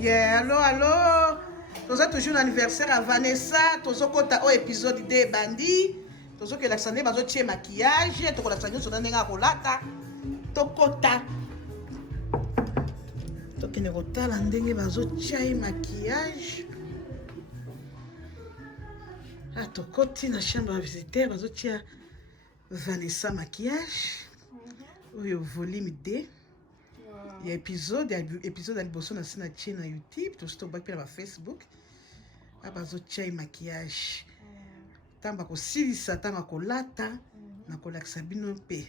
Yeah, allô. Toza toujours l'anniversaire à Vanessa. Tozo kota au épisode de Bandi. Tozo que la sande bazo tie maquillage. Toko la sande sona nenga kolata. Tokota. Tokene kotala ndenge bazo tie maquillage. Ah, tokoti na chambre à visiter bazo tie Vanessa maquillage. Oyo volume 2. Il y a épisode à liboso na sina tie na YouTube, to stop back na Facebook. Abazo tie maquillage. Tamba ko silisa tanga kolata na kolakisa bino pe.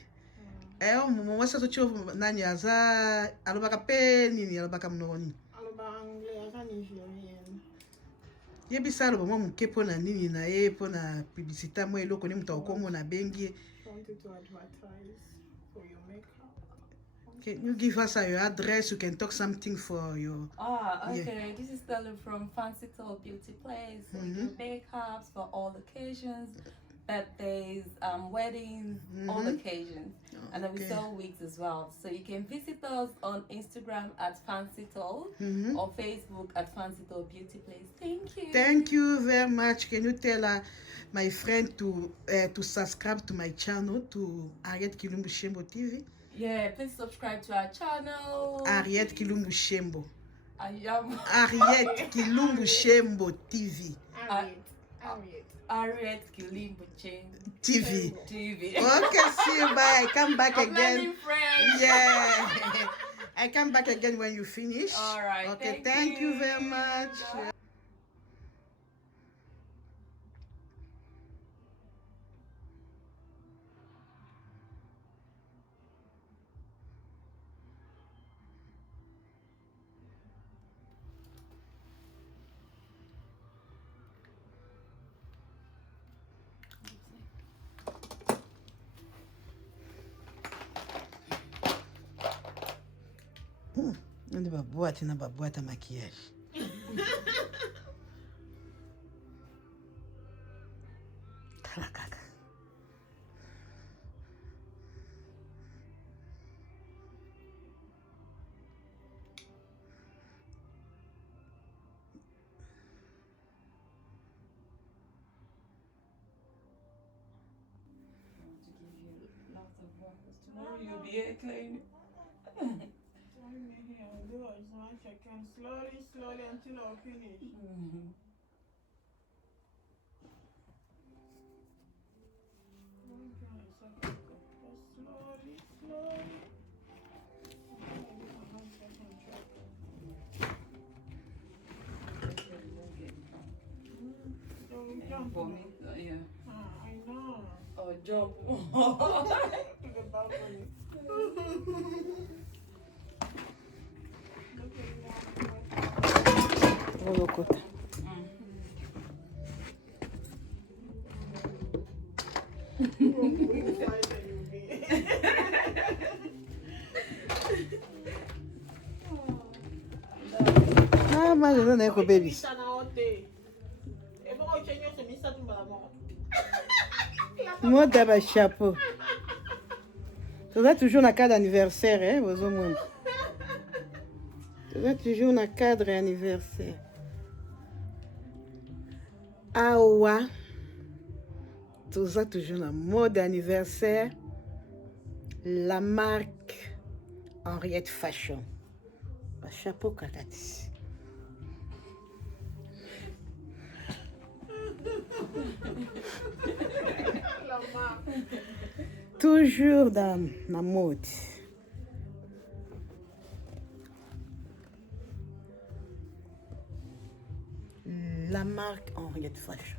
Mama sa tio nani aza alobaka pe nini alobaka mnoni. Aloba anglais aka nigérien. Yebisa aloba mwa muke pona nini na ye pona publicité mo eloko ni muta okomona bengi. Wanted to advertise for your makeup. Can you give us your address? You can talk something for your... Okay. Yeah. This is Stella from Fancy Tall Beauty Place. So we do makeups for all occasions, birthdays, weddings, all occasions. And then we sell wigs as well. So you can visit us on Instagram at Fancy Tall or Facebook at Fancy Tall Beauty Place. Thank you. Thank you very much. Can you tell my friend to subscribe to my channel, to Ariette Kilumbu Shembo TV? Yeah, please subscribe to our channel. Ariette Kilumbu Shembo. Ariette Kilumbu Shembo TV. Ariette Kilumbu TV. TV. Okay, see you. Bye. I come back again. French. Yeah. I come back again when you finish. All right. Okay, thank you very much. Ndio baboite na baboite maquillage. Kala kaka. To give you lots of work. Tomorrow you'll be here cleaning. Do as much I can, slowly until I finish. Slowly. Yeah. I know. Oh, jump. To the balcony. Olokota. Mas eu não é com baby. Moda ba chapeau. Tu es toujours na cadre anniversaire, hein, vos hommes. Tu es toujours na cadre anniversaire. Awa. Tu es toujours na mode anniversaire. La marque Henriette Fashion. Ba chapeau kakati. Toujours dans la mode. La marque Henriette Fashion.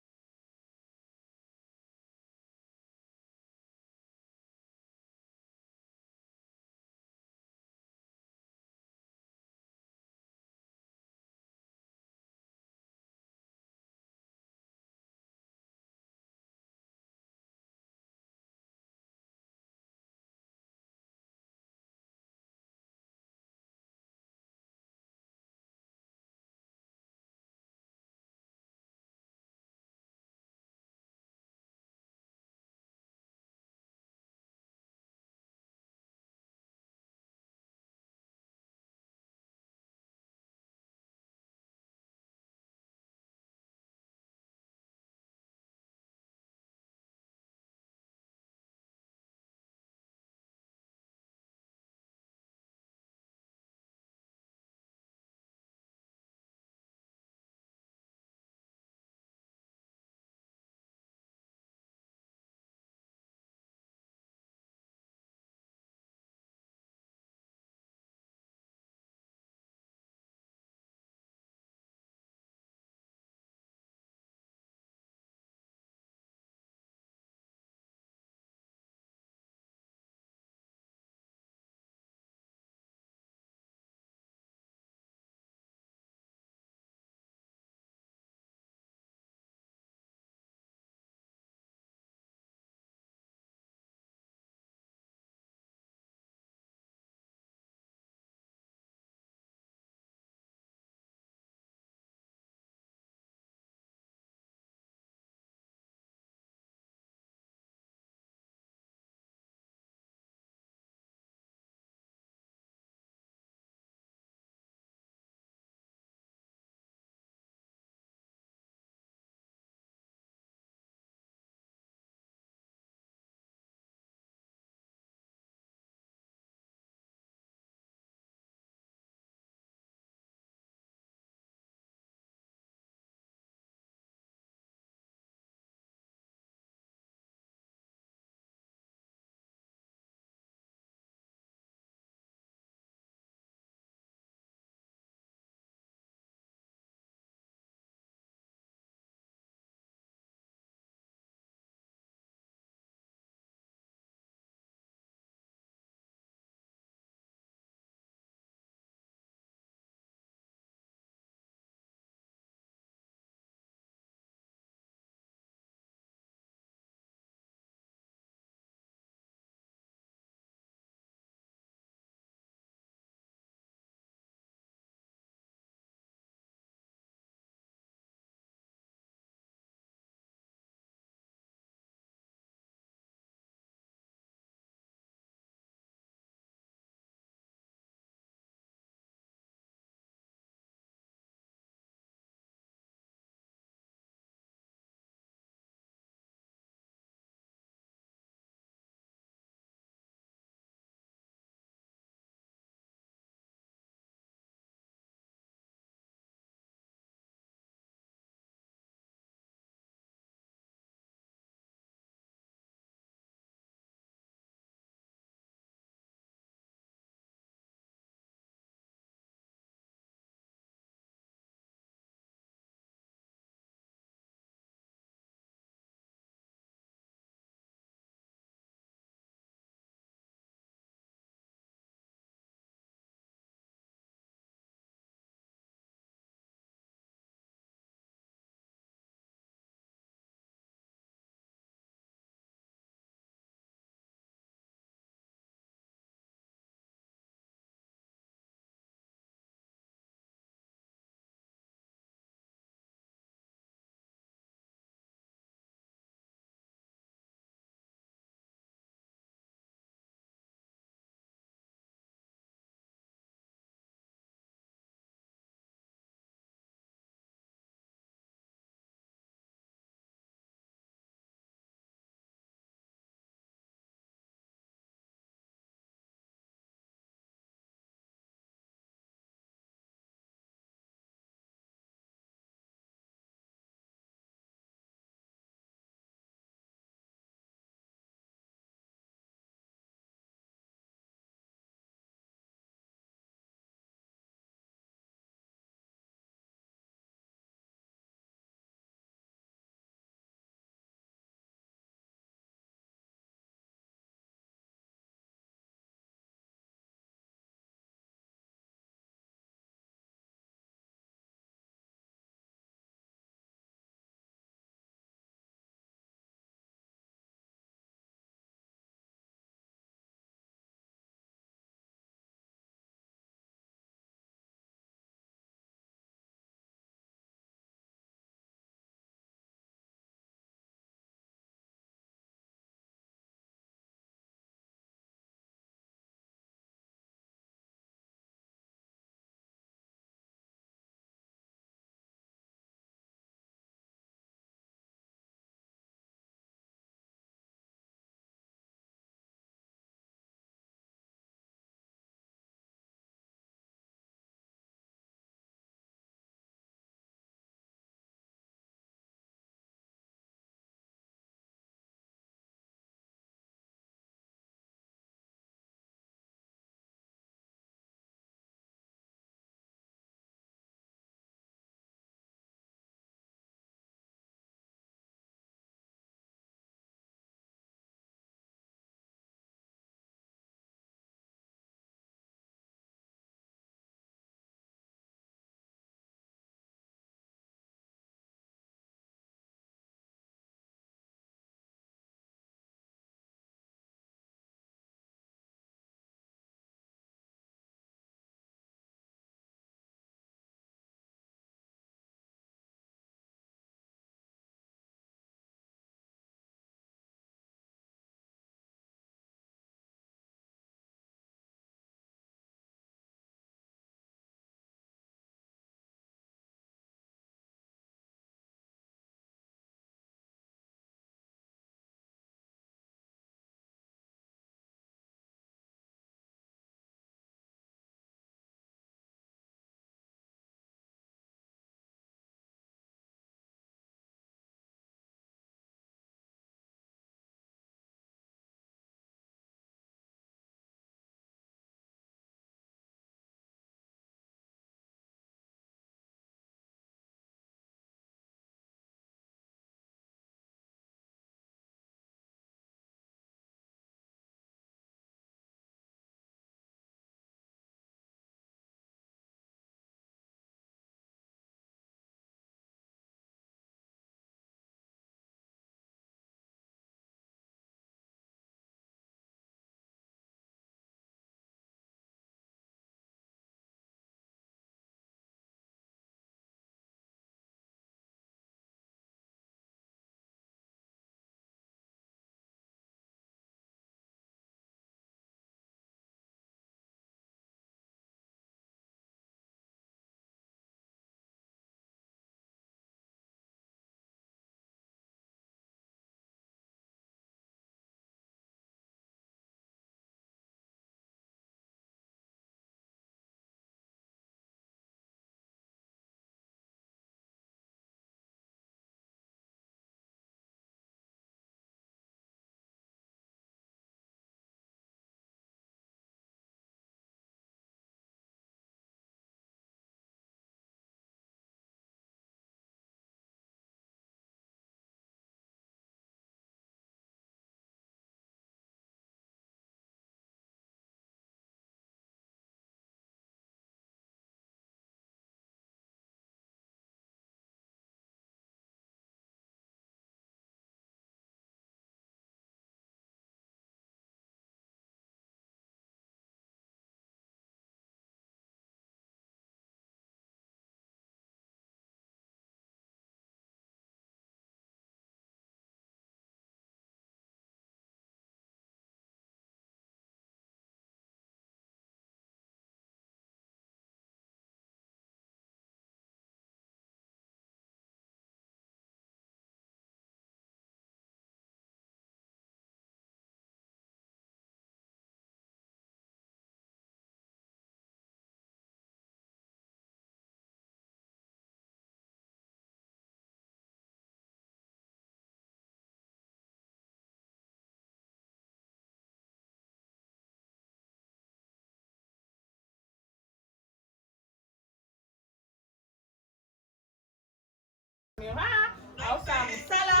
Hausa Musala.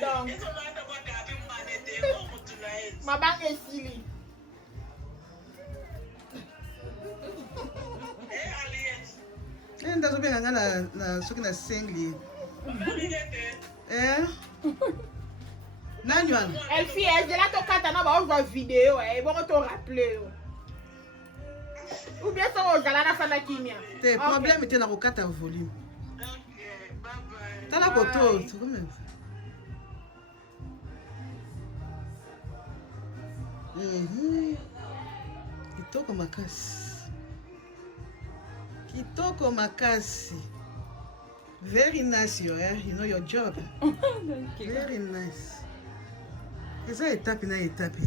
Donc, ma banque est silly. Ndazobenga nga na soki na sengli. Nani wana? Elle fille, elle là tokata na ba ozwa vidéo bon te rappeler. Ou bien ça ozala na sana kimia. Te problème était na kokata volume. Tala koto, c'est comme Kitoko makasi. Kitoko makasi. Very nice, you know your job. Thank you. Very nice. Eza étape na étape.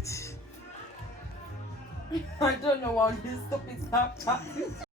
I don't know how this stupid Snapchat is.